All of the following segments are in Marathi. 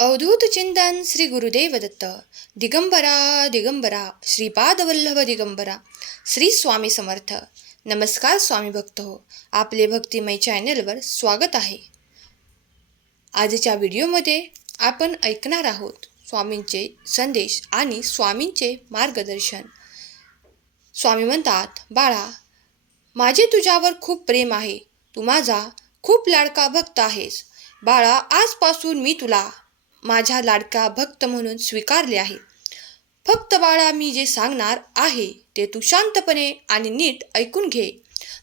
अवधूत चिंतन श्री गुरुदेव दत्त दिगंबरा दिगंबरा श्रीपादवल्लभ दिगंबरा श्री स्वामी समर्थ. नमस्कार स्वामी भक्त. हो आपले भक्तिमय चॅनलवर स्वागत आहे. आजच्या व्हिडिओमध्ये आपण ऐकणार आहोत स्वामींचे संदेश आणि स्वामींचे मार्गदर्शन. स्वामी म्हणतात बाळा माझे तुझ्यावर खूप प्रेम आहे. तू माझा खूप लाडका भक्त आहेस. बाळा आजपासून मी तुला माझ्या लाडका भक्त म्हणून स्वीकारले आहे. फक्त बाळा मी जे सांगणार आहे ते तू शांतपणे आणि नीट ऐकून घे.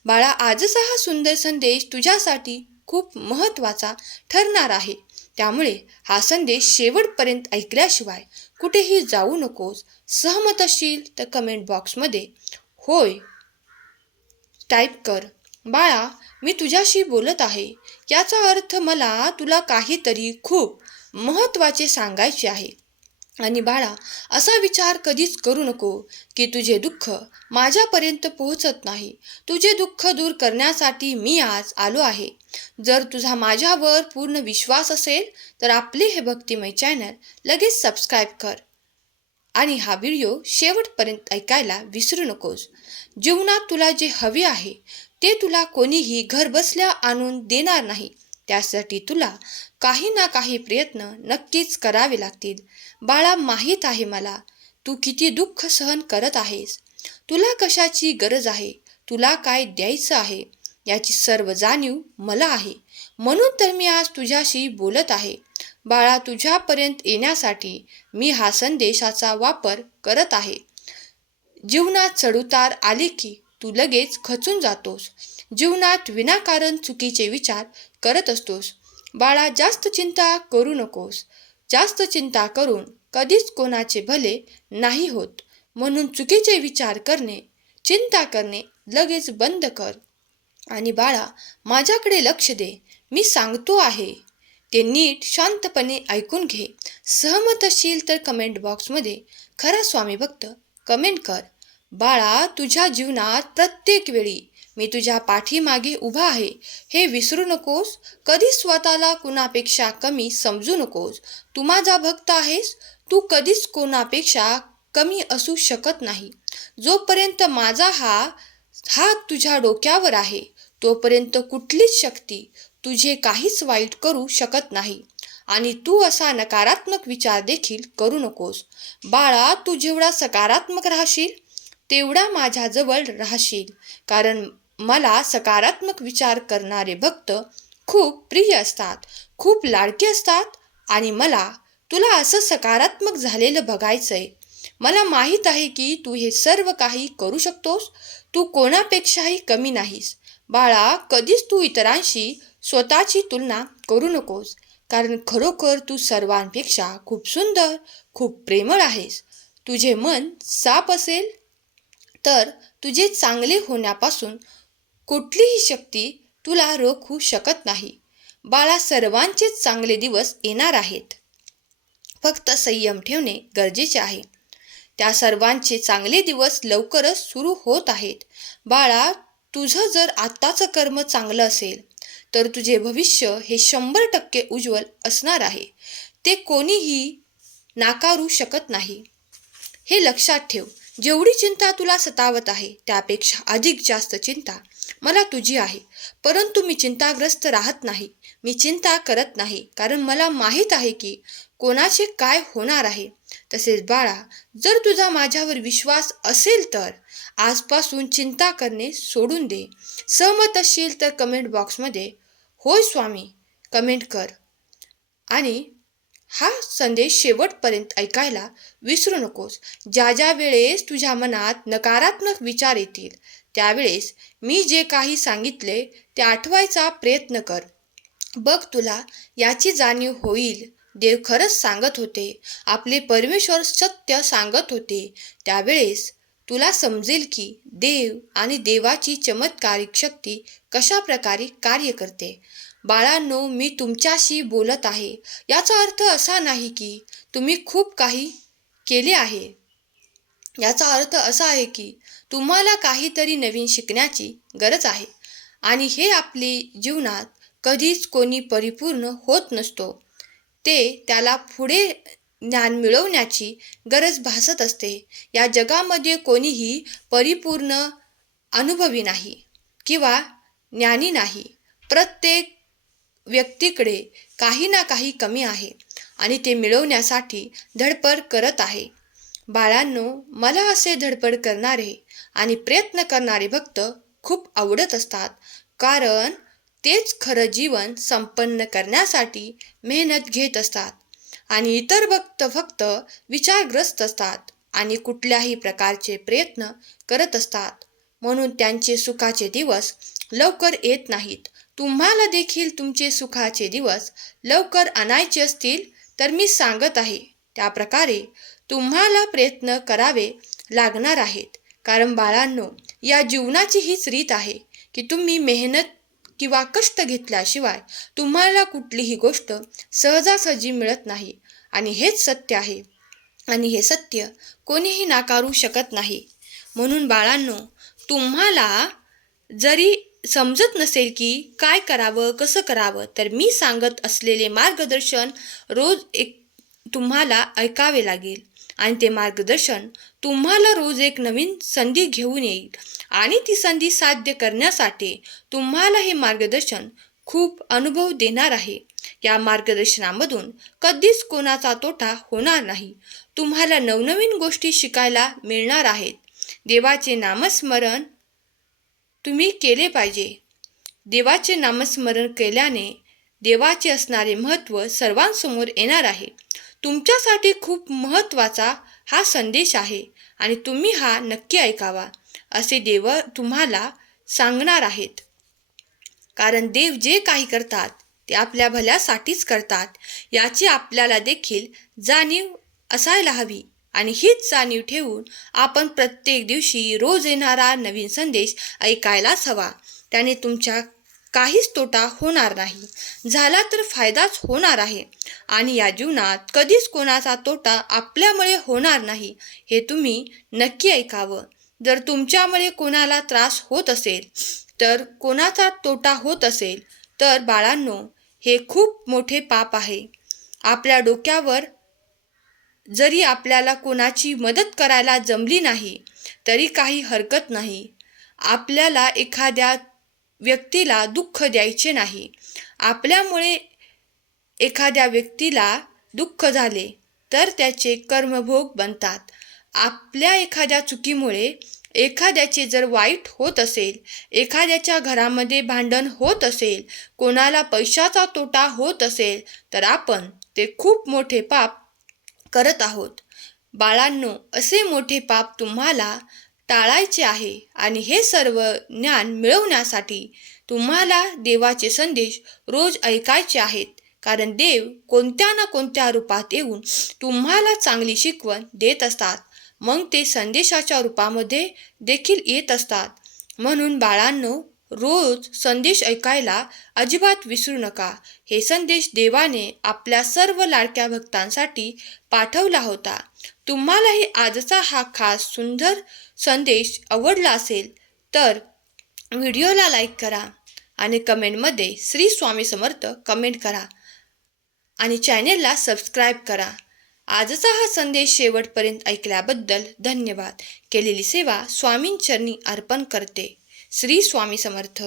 बाळा आजचा हा सुंदर संदेश तुझ्यासाठी खूप महत्त्वाचा ठरणार आहे. त्यामुळे हा संदेश शेवटपर्यंत ऐकल्याशिवाय कुठेही जाऊ नकोस. सहमत असशील तर कमेंट बॉक्समध्ये होय टाईप कर. बाळा मी तुझ्याशी बोलत आहे. याचा अर्थ मला तुला काहीतरी खूप महत्त्वाचे सांगायचे आहे. आणि बाळा असा विचार कधीच करू नको की तुझे दुःख माझ्यापर्यंत पोहोचत नाही. तुझे दुःख दूर करण्यासाठी मी आज आलो आहे. जर तुझा माझ्यावर पूर्ण विश्वास असेल तर आपले हे भक्तिमय चॅनल लगेच सबस्क्राईब कर. आणि हा व्हिडिओ शेवटपर्यंत ऐकायला विसरू नकोस. जीवनात तुला जे हवे आहे ते तुला कोणीही घर बसल्या आणून देणार नाही. त्यासाठी तुला काही ना काही प्रयत्न नक्कीच करावे लागतील. बाळा माहीत आहे मला तू किती दुःख सहन करत आहेस. तुला कशाची गरज आहे? तुला काय द्यायचं आहे? याची सर्व जाणीव मला आहे. म्हणून तर मी आज तुझ्याशी बोलत आहे. बाळा तुझ्यापर्यंत येण्यासाठी मी हा संदेशाचा वापर करत आहे. जीवनात चढउतार आले की तू लगेच खचून जातोस. जीवनात विनाकारण चुकीचे विचार करत असतोस. बाळा जास्त चिंता करू नकोस. जास्त चिंता करून कधीच कोणाचे भले नाही होत. म्हणून चुकीचे विचार करणे चिंता करणे लगेच बंद कर. आणि बाळा माझ्याकडे लक्ष दे. मी सांगतो आहे. ते नीट शांतपणे ऐकून घे. सहमत असशील तर कमेंट बॉक्समध्ये खरा स्वामी भक्त कमेंट कर. बाळा तुझ्या जीवनात प्रत्येक वेळी मी तुझ्या पाठीमागे उभा आहे. हे विसरू नकोस. कधी स्वतःला कुणापेक्षा कमी समजू नकोस. तू माझा भक्त आहेस. तू कधीच कोणापेक्षा कमी असू शकत नाही. जोपर्यंत माझा हा हात तुझ्या डोक्यावर आहे तोपर्यंत कुठलीच शक्ती तुझे काहीच वाईट करू शकत नाही. आणि तू असा नकारात्मक विचार देखील करू नकोस. बाळा तू जेवढा सकारात्मक राहशील तेवढा माझ्याजवळ राहशील. कारण मला सकारात्मक विचार करणारे भक्त खूप प्रिय असतात खूप लाडके असतात आणि मला तुला असं सकारात्मक झालेलं बघायचंय. मला माहीत आहे की तू हे सर्व काही करू शकतोस तू कोणापेक्षाही कमी नाहीस. बाळा कधीच तू इतरांशी स्वतःची तुलना करू नकोस कारण खरोखर तू सर्वांपेक्षा खूप सुंदर खूप प्रेमळ आहेस. तुझे मन साप असेल तर तुझे चांगले होण्यापासून कुठलीही शक्ती तुला रोखू शकत नाही. बाळा सर्वांचेच चांगले दिवस येणार आहेत. फक्त संयम ठेवणे गरजेचे आहे. त्या सर्वांचे चांगले दिवस लवकरच सुरू होत आहेत. बाळा तुझं जर आत्ताचं कर्म चांगलं असेल तर तुझे भविष्य हे शंभर टक्के उज्ज्वल असणार आहे. ते कोणीही नाकारू शकत नाही. हे लक्षात ठेव. जेवढी चिंता तुला सतावत आहे त्यापेक्षा अधिक जास्त चिंता. मला तुझी आहे. परंतु मी चिंताग्रस्त राहत नाही. मी चिंता करत नाही. कारण मला माहीत आहे की कोणाचे काय होणार आहे. तसेच बाळा जर तुझा माझ्यावर विश्वास असेल तर आजपासून चिंता करणे सोडून दे. सहमत असशील तर कमेंट बॉक्समध्ये होय स्वामी कमेंट कर. आणि हा संदेश शेवटपर्यंत ऐकायला विसरू नकोस. ज्या ज्या वेळेस तुझ्या मनात नकारात्मक विचार येतील त्यावेळेस मी जे काही सांगितले ते आठवायचा प्रयत्न कर. बघ तुला याची जाणीव होईल. देव खरंच सांगत होते. आपले परमेश्वर सत्य सांगत होते. त्यावेळेस तुला समजेल की देव आणि देवाची चमत्कारिक शक्ती कशा प्रकारे कार्य करते. बाळांनो मी तुमच्याशी बोलत आहे. याचा अर्थ असा नाही की तुम्ही खूप काही केले आहे. याचा अर्थ असा आहे की तुम्हाला काहीतरी नवीन शिकण्याची गरज आहे. आणि हे आपले जीवनात कधीच कोणी परिपूर्ण होत नसतो. ते त्याला पुढे ज्ञान मिळवण्याची गरज भासत असते. या जगामध्ये कोणीही परिपूर्ण अनुभवी नाही किंवा ज्ञानी नाही. प्रत्येक व्यक्तीकडे काही ना काही कमी आहे. आणि ते मिळवण्यासाठी धडपड करत आहे. बाळांनो मला असे धडपड करणारे आणि प्रयत्न करणारे भक्त खूप आवडत असतात. कारण तेच खरं जीवन संपन्न करण्यासाठी मेहनत घेत असतात आणि इतर भक्त फक्त विचारग्रस्त असतात आणि कुठल्याही प्रकारचे प्रयत्न करत असतात. म्हणून त्यांचे सुखाचे दिवस लवकर येत नाहीत. तुम्हाला देखील तुमचे सुखाचे दिवस लवकर आणायचे असतील तर मी सांगत आहे. त्याप्रकारे तुम्हाला प्रयत्न करावे लागणार आहेत. कारण बाळांनो या जीवनाची हीच रीत आहे की तुम्ही मेहनत किंवा कष्ट घेतल्याशिवाय तुम्हाला कुठलीही गोष्ट सहजासहजी मिळत नाही. आणि हेच सत्य आहे. आणि हे सत्य कोणीही नाकारू शकत नाही. म्हणून बाळांनो तुम्हाला जरी समजत नसेल की काय करावं कसं करावं तर मी सांगत असलेले मार्गदर्शन रोज एक तुम्हाला ऐकावे लागेल. आणि ते मार्गदर्शन तुम्हाला रोज एक नवीन संधी घेऊन येईल. आणि ती संधी साध्य करण्यासाठी तुम्हाला हे मार्गदर्शन खूप अनुभव देणार आहे. या मार्गदर्शनामधून कधीच कोणाचा तोटा होणार नाही. तुम्हाला नवनवीन गोष्टी शिकायला मिळणार आहेत. देवाचे नामस्मरण तुम्ही केले पाहिजे. देवाचे नामस्मरण केल्याने देवाचे असणारे महत्त्व सर्वांसमोर येणार आहे. तुमच्यासाठी खूप महत्त्वाचा हा संदेश आहे आणि तुम्ही हा नक्की ऐकावा असे देव तुम्हाला सांगणार आहेत. कारण देव जे काही करतात ते आपल्या भल्यासाठीच करतात याची आपल्याला देखील जाणीव असायला हवी आणि हीच जाणीव ठेवून आपण प्रत्येक दिवशी रोज येणारा नवीन संदेश ऐकायलाच हवा. त्याने तुमच्या काहीच तोटा होणार नाही. झाला तर फायदाच होणार आहे. आणि या जीवनात कधीच कोणाचा तोटा आपल्यामुळे होणार नाही हे तुम्ही नक्की ऐकावं. जर तुमच्यामुळे कोणाला त्रास होत असेल तर कोणाचा तोटा होत असेल तर बाळांनो हे खूप मोठे पाप आहे. आपल्या डोक्यावर जरी आपल्याला कोणाची मदत करायला जमली नाही तरी काही हरकत नाही. आपल्याला एखाद्या व्यक्तीला दुःख द्यायचे नाही. आपल्यामुळे एखाद्या व्यक्तीला दुःख झाले तर त्याचे कर्मभोग बनतात. आपल्या एखाद्या चुकीमुळे एखाद्याचे जर वाईट होत असेल एखाद्याच्या घरामध्ये भांडण होत असेल कोणाला पैशाचा तोटा होत असेल तर आपण ते खूप मोठे पाप करत आहोत. बाळांनो असे मोठे पाप तुम्हाला टाळायचे आहे आणि हे सर्व ज्ञान मिळवण्यासाठी तुम्हाला देवाचे संदेश रोज ऐकायचे आहेत. कारण देव कोणत्या ना कोणत्या रूपात येऊन तुम्हाला चांगली शिकवण देत असतात. मग ते संदेशाच्या रूपामध्ये देखील येत असतात. म्हणून बाळांनो रोज संदेश ऐकायला अजिबात विसरू नका. हे संदेश देवाने आपल्या सर्व लाडक्या भक्तांसाठी पाठवला होता. तुम्हालाही आजचा हा खास सुंदर संदेश आवडला असेल तर व्हिडिओला लाईक करा आणि कमेंटमध्ये श्री स्वामी समर्थ कमेंट करा आणि चॅनेलला सबस्क्राईब करा. आजचा हा संदेश शेवटपर्यंत ऐकल्याबद्दल धन्यवाद. केलेली सेवा स्वामींचरणी अर्पण करते. श्री स्वामी समर्थ.